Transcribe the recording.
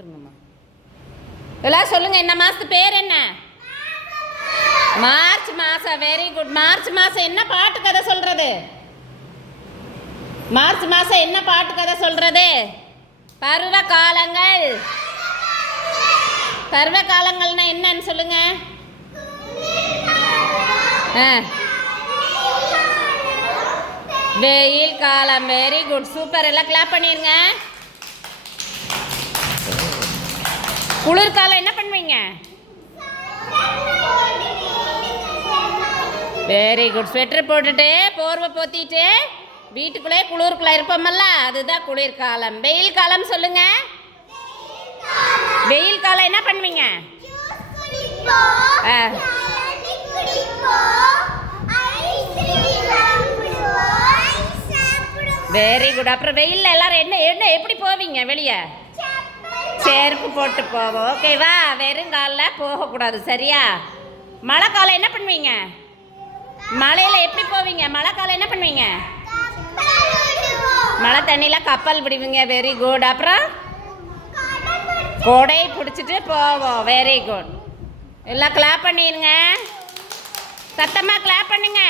விட்டுருங்கம்மா. எல்லாம் சொல்லுங்கள், இந்த மாதத்து பேர் என்ன? மார்ச் மாதம். Very good. மார்ச் மாதம் என்ன பாட்டு கதை சொல்கிறது? மார்ச் மாதம் என்ன பாட்டு கதை சொல்கிறது? பருவ காலங்கள். பருவ காலங்கள்னா என்னன்னு சொல்லுங்க. வெயில் காலம். Very good, super. எல்லாம் கிளாப் பண்ணிருங்க. குளிர்காலம் என்ன பண்ணுவீங்க? Very good. ஸ்வெட்டர் போட்டுட்டு போர்வை போத்திட்டு வீட்டுக்குள்ளே குளிருக்குள்ளே இருப்போமல்ல, அதுதான் குளிர்காலம். வெயில் காலம் சொல்லுங்க. வெயில் காலம் என்ன பண்ணுவீங்க? Very good. அப்புறம் வெயிலில் எல்லாரும் என்ன என்ன எப்படி போவீங்க வெளியே? செருப்பு போட்டு போவோம். ஓகேவா? வெறுங்காலில் போகக்கூடாது, சரியா? மழை காலம் என்ன பண்ணுவீங்க? மழையில் எப்படி போவீங்க? மழை காலம் என்ன பண்ணுவீங்க? மழை தண்ணியில் கப்பல் விடுவீங்க. Very good. அப்புறம் கொடை பிடிச்சிட்டு போவோம். Very good. எல்லாம் கிளாப் பண்ணிடுங்க. சத்தமாக கிளாப் பண்ணுங்க.